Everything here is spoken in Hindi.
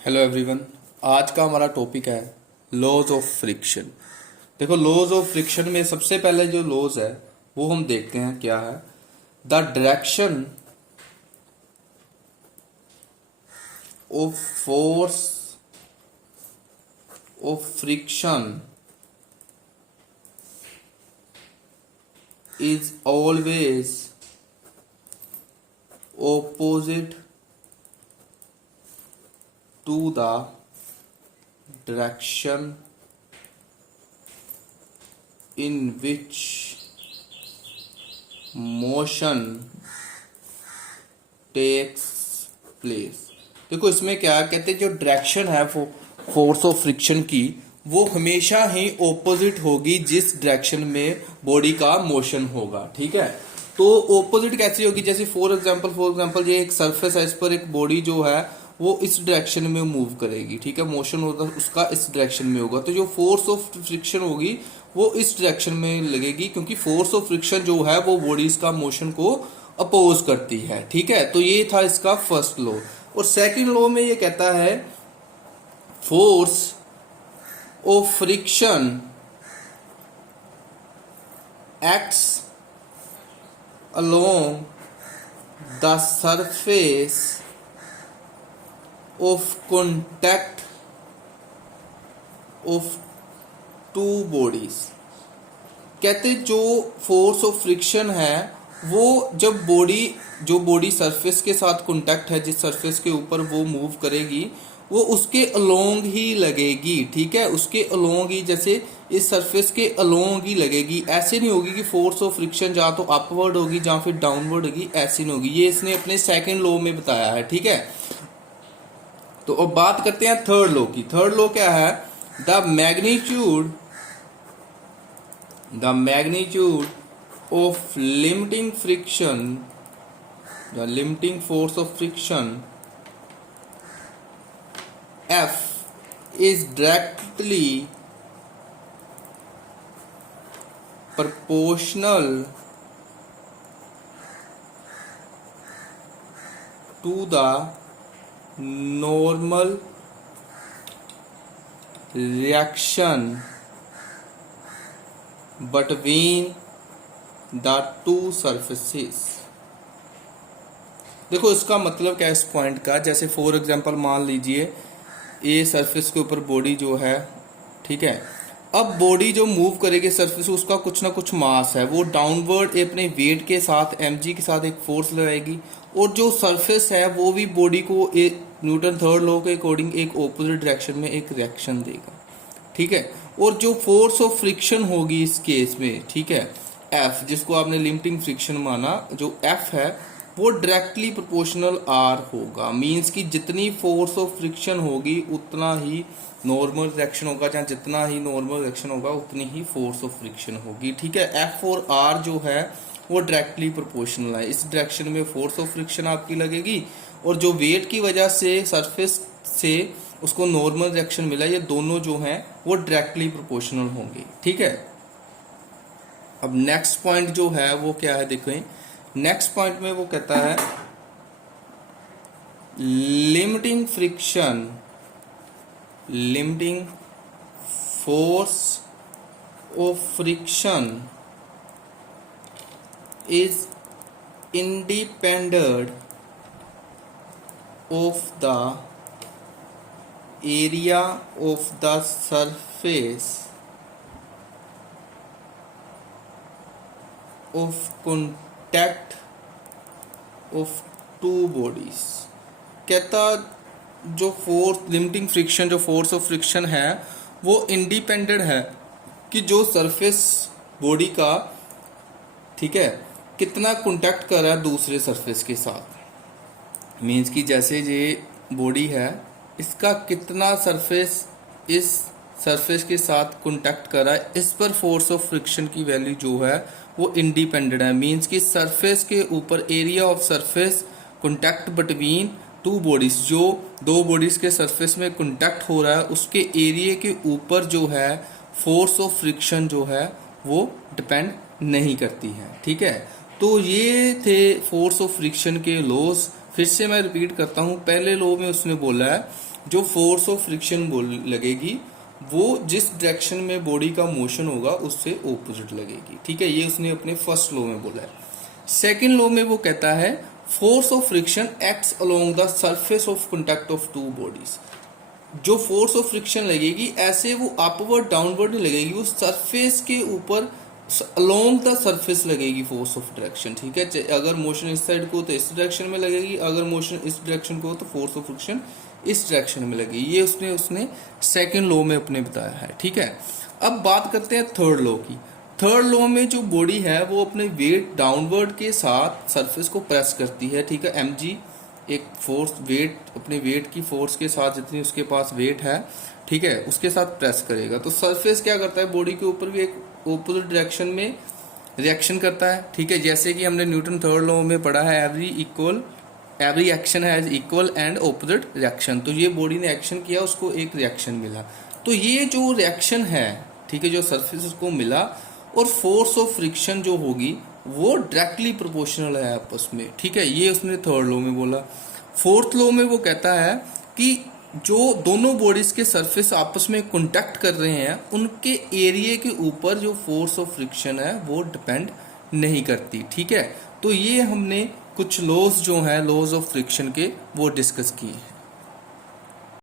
Hello everyone. आज का हमारा टॉपिक है लॉज ऑफ फ्रिक्शन। देखो, लॉज ऑफ फ्रिक्शन में सबसे पहले जो लॉज है वो हम देखते हैं क्या है। The direction of force of friction is always opposite to the direction in which motion takes place। देखो, इसमें क्या कहते हैं, जो डायरेक्शन है फोर्स ऑफ फ्रिक्शन की, वो हमेशा ही ऑपोजिट होगी जिस डायरेक्शन में बॉडी का मोशन होगा। ठीक है, तो ऑपोजिट कैसी होगी? जैसे फॉर एग्जांपल ये एक सरफेस है, इस पर एक बॉडी जो है वो इस डायरेक्शन में मूव करेगी। ठीक है, मोशन होगा उसका इस डायरेक्शन में होगा, तो जो फोर्स ऑफ फ्रिक्शन होगी वो इस डायरेक्शन में लगेगी, क्योंकि फोर्स ऑफ फ्रिक्शन जो है वो बॉडीज का मोशन को अपोज करती है। ठीक है, तो ये था इसका फर्स्ट लॉ। और सेकंड लॉ में ये कहता है force of friction acts along the surface of contact of two bodies। कहते जो फोर्स ऑफ फ्रिक्शन है वो जब बॉडी सरफेस के साथ कांटेक्ट है, जिस सरफेस के ऊपर वो मूव करेगी वो उसके अलोंग ही लगेगी। ठीक है, उसके अलोंग ही, जैसे इस सरफेस के अलोंग ही लगेगी। ऐसे नहीं होगी कि फोर्स ऑफ फ्रिक्शन जहाँ तो अपवर्ड होगी जहाँ फिर डाउनवर्ड होगी, ऐसी नहीं होगी। ये इसने अपने सेकंड लॉ में बताया है। ठीक है, तो अब बात करते हैं थर्ड लॉ की। थर्ड लॉ क्या है? The magnitude of limiting friction, the limiting force of friction F is directly proportional to the normal reaction between the two surfaces। देखो, इसका मतलब क्या है इस पॉइंट का? जैसे फॉर एग्जांपल मान लीजिए ये सरफेस के ऊपर बॉडी जो है, ठीक है, अब बॉडी जो मूव करेगी सरफेस, उसका कुछ ना कुछ मास है, वो डाउनवर्ड अपने वेट के साथ mg के साथ एक फोर्स लगाएगी, और जो सरफेस है वो भी बॉडी को एक न्यूटन थर्ड लॉ के अकॉर्डिंग एक ऑपोजिट डायरेक्शन में एक रिएक्शन देगा। ठीक है, और जो फोर्स ऑफ फ्रिक्शन होगी इस केस में, ठीक है, F, जिसको आपने लिमिटिंग फ्रिक्शन माना, जो F है वो डायरेक्टली प्रोपोर्शनल आर होगा। मींस कि जितनी फोर्स ऑफ फ्रिक्शन होगी उतना ही नॉर्मल रिएक्शन होगा, जहाँ जितना ही नॉर्मल रिएक्शन होगा उतनी ही फोर्स ऑफ फ्रिक्शन होगी। ठीक है, एफ और आर जो है वो डायरेक्टली प्रोपोर्शनल है। इस डायरेक्शन में फोर्स ऑफ फ्रिक्शन आपकी लगेगी, और जो वेट की वजह से सरफेस से उसको नॉर्मल रिएक्शन मिला, ये दोनों जो हैं वो डायरेक्टली प्रोपोर्शनल होंगे। ठीक है, अब नेक्स्ट पॉइंट जो है वो क्या है? देखें, नेक्स्ट पॉइंट में वो कहता है limiting force of friction is independent of the area of the surface of contact of two bodies। कहता जो फोर्स लिमिटिंग फ्रिक्शन, जो फोर्स ऑफ फ्रिक्शन है वो इंडिपेंडेंट है कि जो सरफेस बॉडी का, ठीक है, कितना कांटेक्ट कर रहा है दूसरे सरफेस के साथ। मींस कि जैसे ये बॉडी है, इसका कितना सरफेस इस सरफेस के साथ कांटेक्ट कर रहा है, इस पर फोर्स ऑफ फ्रिक्शन की वैल्यू जो है वो इंडिपेंडेंट है। मींस कि सरफेस के ऊपर area of surface contact between two bodies, जो दो बॉडीज के सरफेस में कांटेक्ट हो रहा है उसके एरिया के ऊपर जो है फोर्स ऑफ फ्रिक्शन जो है वो डिपेंड नहीं करती है। ठीक है, तो ये थे फोर्स ऑफ फ्रिक्शन के लॉज। फिर से मैं रिपीट करता हूँ, पहले लॉ में उसने बोला है जो फोर्स ऑफ फ्रिक्शन लगेगी वो जिस डायरेक्शन में बॉडी का मोशन होगा उससे ऑपोजिट लगेगी। ठीक है, ये उसने अपने फर्स्ट लॉ में बोला है। सेकेंड लॉ में वो कहता है force of friction acts along the surface of contact of two bodies. जो फोर्स ऑफ फ्रिक्शन लगेगी ऐसे वो अपवर्ड डाउनवर्ड नहीं लगेगी, वो सरफेस के ऊपर अलोंग द सरफेस लगेगी फोर्स ऑफ डायरेक्शन। ठीक है, अगर मोशन इस साइड को तो इस डायरेक्शन में लगेगी, अगर मोशन इस डायरेक्शन को हो तो फोर्स ऑफ फ्रिक्शन इस डायरेक्शन में लगेगी। ये उसने सेकंड लॉ में अपने बताया है। ठीक है, अब बात करते हैं थर्ड लॉ की। थर्ड लॉ में जो बॉडी है वो अपने वेट डाउनवर्ड के साथ सरफेस को प्रेस करती है। ठीक है, mg एक फोर्स वेट अपने वेट की फोर्स के साथ जितनी उसके पास वेट है, ठीक है, उसके साथ प्रेस करेगा तो सरफेस क्या करता है, बॉडी के ऊपर भी एक ऑपोजिट डायरेक्शन में रिएक्शन करता है। ठीक है, जैसे कि हमने न्यूटन थर्ड लॉ में पढ़ा है every action has equal and opposite reaction. तो ये बॉडी ने एक्शन किया, उसको एक रिएक्शन मिला। तो ये जो रिएक्शन है, ठीक है, जो सरफेस को मिला और फोर्स ऑफ फ्रिक्शन जो होगी वो डायरेक्टली प्रोपोर्शनल है आपस में। ठीक है, ये उसने थर्ड लॉ में बोला। फोर्थ लॉ में वो कहता है कि जो दोनों बॉडीज के सरफेस आपस में कांटेक्ट कर रहे हैं उनके एरिया के ऊपर जो फोर्स ऑफ फ्रिक्शन है वो डिपेंड नहीं करती। ठीक है, तो ये हमने कुछ लॉज जो हैं लॉज ऑफ फ्रिक्शन के वो डिस्कस किए हैं।